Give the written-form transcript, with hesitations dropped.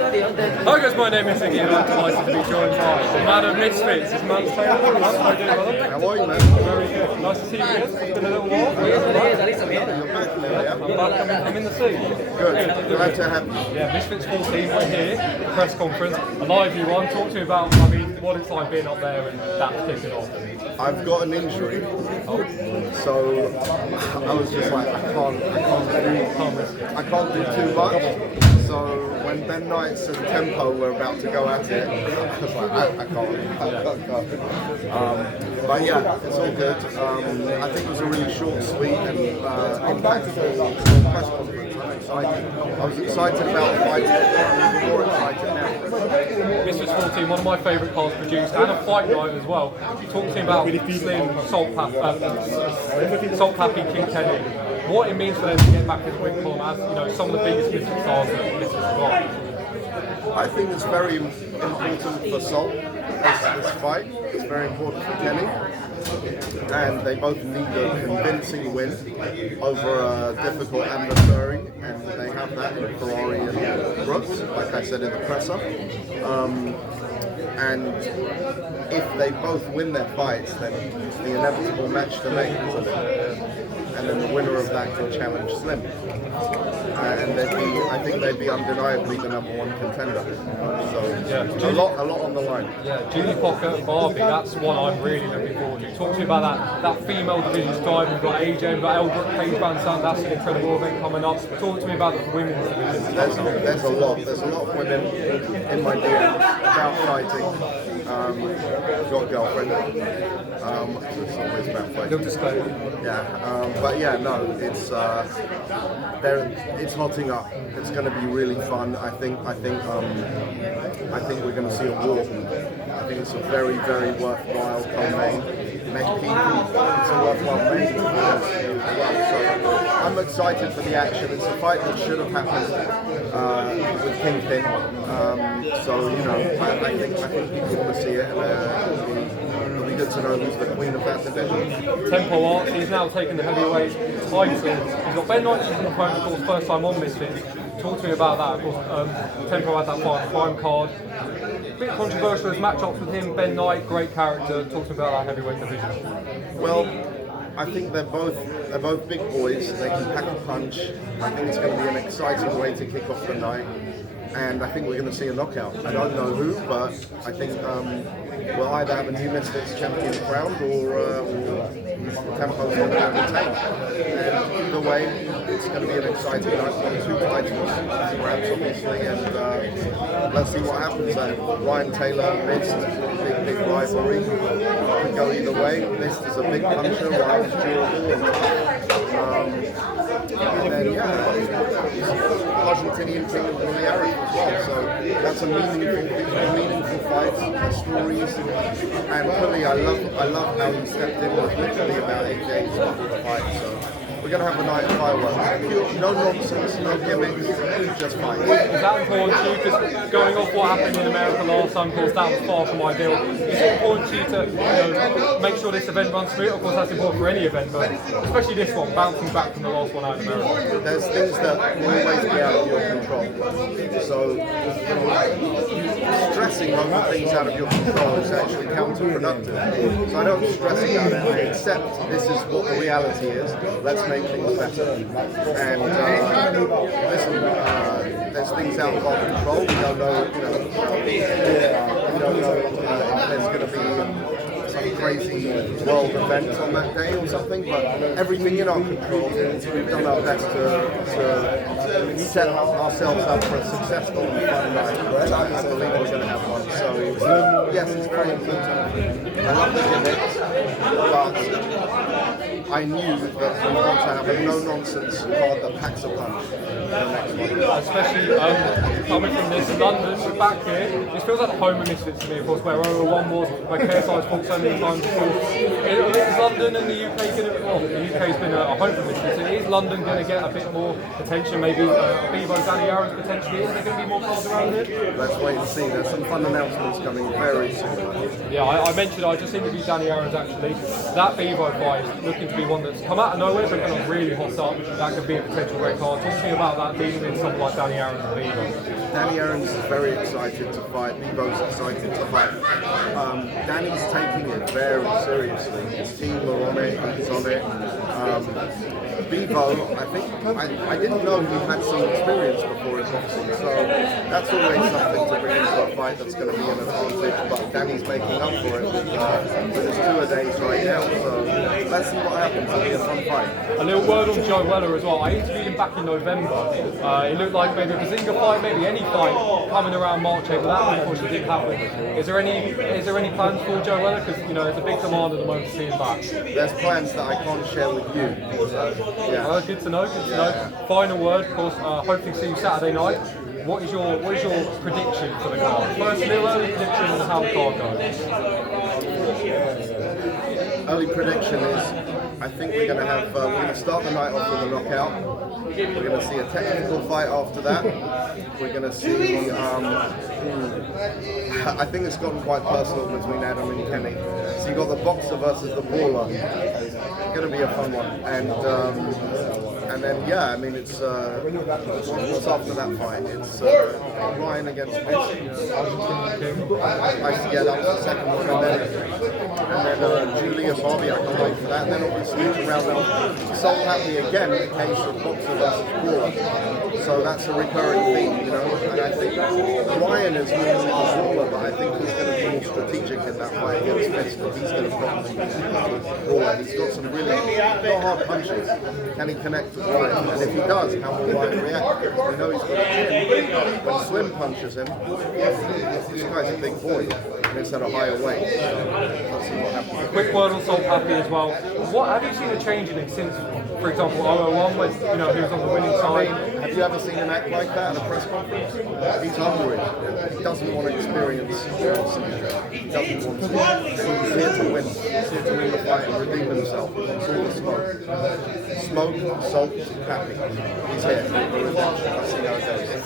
Hi guys, my name is Iggy and I'm delighted to be joined by the man of Misfits. His man's playing. How are you doing, brother? How are you, man? Very good. Nice to see you again. It's been a little while. You're back now, yeah? I'm back. I'm in the suit. Good. Glad to have you. Yeah, Misfits 14, we're here, press conference, a lively one. Talk to me about, what it's like being up there and that kicking off. I've got an injury, so I was just like, I can't do too much. So when Ben Knight said tempo were about to go at it, I was like, I can't. But yeah, it's all good. I think it was a really short, sweet, and impactful press conference. I'm excited. I was excited about the fight, I'm more excited now. Misfits 14, one of my favourite cars produced, and a fight night as well. Talk to me about Slim, Salt Happy, King Kenny. What it means for them to get back in the win column as some of the biggest Misfits stars that Misfits have got. I think it's very important for Salt, this fight. It's very important for Kenny. And they both need a convincing win over a difficult adversary, and they have that in Ferrari and Brooks, like I said in the presser. And if they both win their fights, then the inevitable match to make is a bit. And then the winner of that can challenge Slim. And I think they'd be undeniably the #1 contender. So yeah, a lot on the line. Yeah, Julie Pocket and Barbie, that's one I'm really looking forward to. Talk to me about that female division style. We've got AJ, we've got Elbrook, Paige Van Sant, that's an incredible event coming up. Talk to me about the women's division. There's a lot of women in my DMs about fighting. I've got a girlfriend. It's always about fighting. Yeah, but yeah, no, it's hotting up. It's going to be really fun. I think we're going to see a war. I think it's a very, very worthwhile co-main. It's a worthwhile main as well. So I'm excited for the action. It's a fight that should have happened with Kingpin. So I think people want to see it. It'll be good to know who's the queen of that division. Tempo Arts, he's now taken the heavyweight title. He's got Ben Knight as an opponent, of course, first time on Misfits. Talk to me about that. Of course, Tempo had that fight, prime card. A bit controversial as matchups with him. Ben Knight, great character. Talk to me about that heavyweight division. Well, I think they're both big boys. They can pack a punch. I think it's going to be an exciting way to kick off the night. And I think we're going to see a knockout. I don't know who, but I think we'll either have a new Misfits champion crowned or Tempo's going to retain. And either way, it's going to be an exciting night. 2 titles, grabs obviously, and let's see what happens there. Ryan Taylor, Mist, big rivalry. Could go either way. Mist is a big puncher, Ryan's durable. And then, Argentinian King of Balearic as well, so that's a meaningful fight, stories, and Pulley, I love how he stepped in with literally about 8 days before the fight, so we're going to have a night of fireworks. No nonsense, no gimmicks, just fight. Is that important to you? Because going off what happened in America last time, of course, that was far from ideal. Is it important to you to make sure this event runs smooth? Of course, that's important for any event, but especially this one, bouncing back from the last one out in America. There's things that will always be out of your control. So stressing over things out of your control is actually counterproductive. So I don't stress about it. I accept this is what the reality is. Let's make things better. And listen, there's things out of our control. We don't know, if there's going to be some crazy world event on that day or something, but everything in our control, we've done our best to set ourselves up for a successful and fun night. I believe we're going to have one. So yes, it's very important. I love the gimmicks, but I knew that we want to have a no-nonsense card that packs a punch in the next one. Especially coming from this London, we're back here. This feels like the home of Misfits to me, of course, where 001 was, where KSI's fought so many times before. Is London and the UK going to, well, the UK's been a home for Misfits, so is London going to get a bit more attention, maybe Bevo, Danny Arrows potentially? Is there going to be more cards around here? Let's wait and see. There's some fun announcements coming very soon. Yeah, I mentioned, I just interviewed Danny Arrows actually. That Bevo fight is looking to be one that's come out of nowhere but going to really hot up. That could be a potential great card. Talk to me about that, dealing with someone like Danny Arrows and Bevo. Danny Aaron's is very excited to fight. Bevo's excited to fight. Danny's taking it very seriously. His team are on it. He's on it. Bevo, I didn't know he had some experience before in boxing, so that's always something to bring into a fight that's going to be an advantage. But Danny's making up for it with his two-a-days right now. So let's see what happens. It'll be a fun fight. A little word on Joe Weller as well. I interviewed him back in November. It looked like maybe a Bazinga fight, maybe any fight coming around March, but that unfortunately didn't happen. Is there any plans for Joe Weller? Because there's a big demand at the moment to see him back. There's plans that I can't share with you. Yeah. Good to know. Good to know. Final word, of course. Hopefully see you Saturday night. What is your prediction for the card? First little early prediction on how the card goes. Early prediction is, I think we're going to have. We're going to start the night off with a knockout. We're going to see a technical fight after that. We're going to see. I think it's gotten quite personal between Adam and Kenny. So you got the boxer versus the brawler. It's going to be a fun one. And then I mean it's what's after that fight? It's Ryan against Messi. That was the second one, and then Julius Harvey. I can't wait for that. And then obviously around Salt Happy again, a case of boxer versus brawler. So that's a recurring theme, And I think Ryan is more of a brawler, but I think he's going to be more strategic in that fight against Messi. He's going to probably be a brawler. He's got some really hard punches. Can he connect with Ryan? And if he does, how will Ryan react? We know he's got a chin. When Slim punches him, this guy's a big boy, and it's at a higher weight. So let's see what happens. Quick word on Salt Happy as well. What have you seen a change in him since, for example, 001 when he was on the winning side? Have you ever seen him act like that at a press conference? He's hungry. He doesn't want to experience He doesn't want to. He's here to win. He's here to win the fight and redeem himself. He wants all the smoke. Smoke, Salt, Happy. He's here. Let's see how it goes.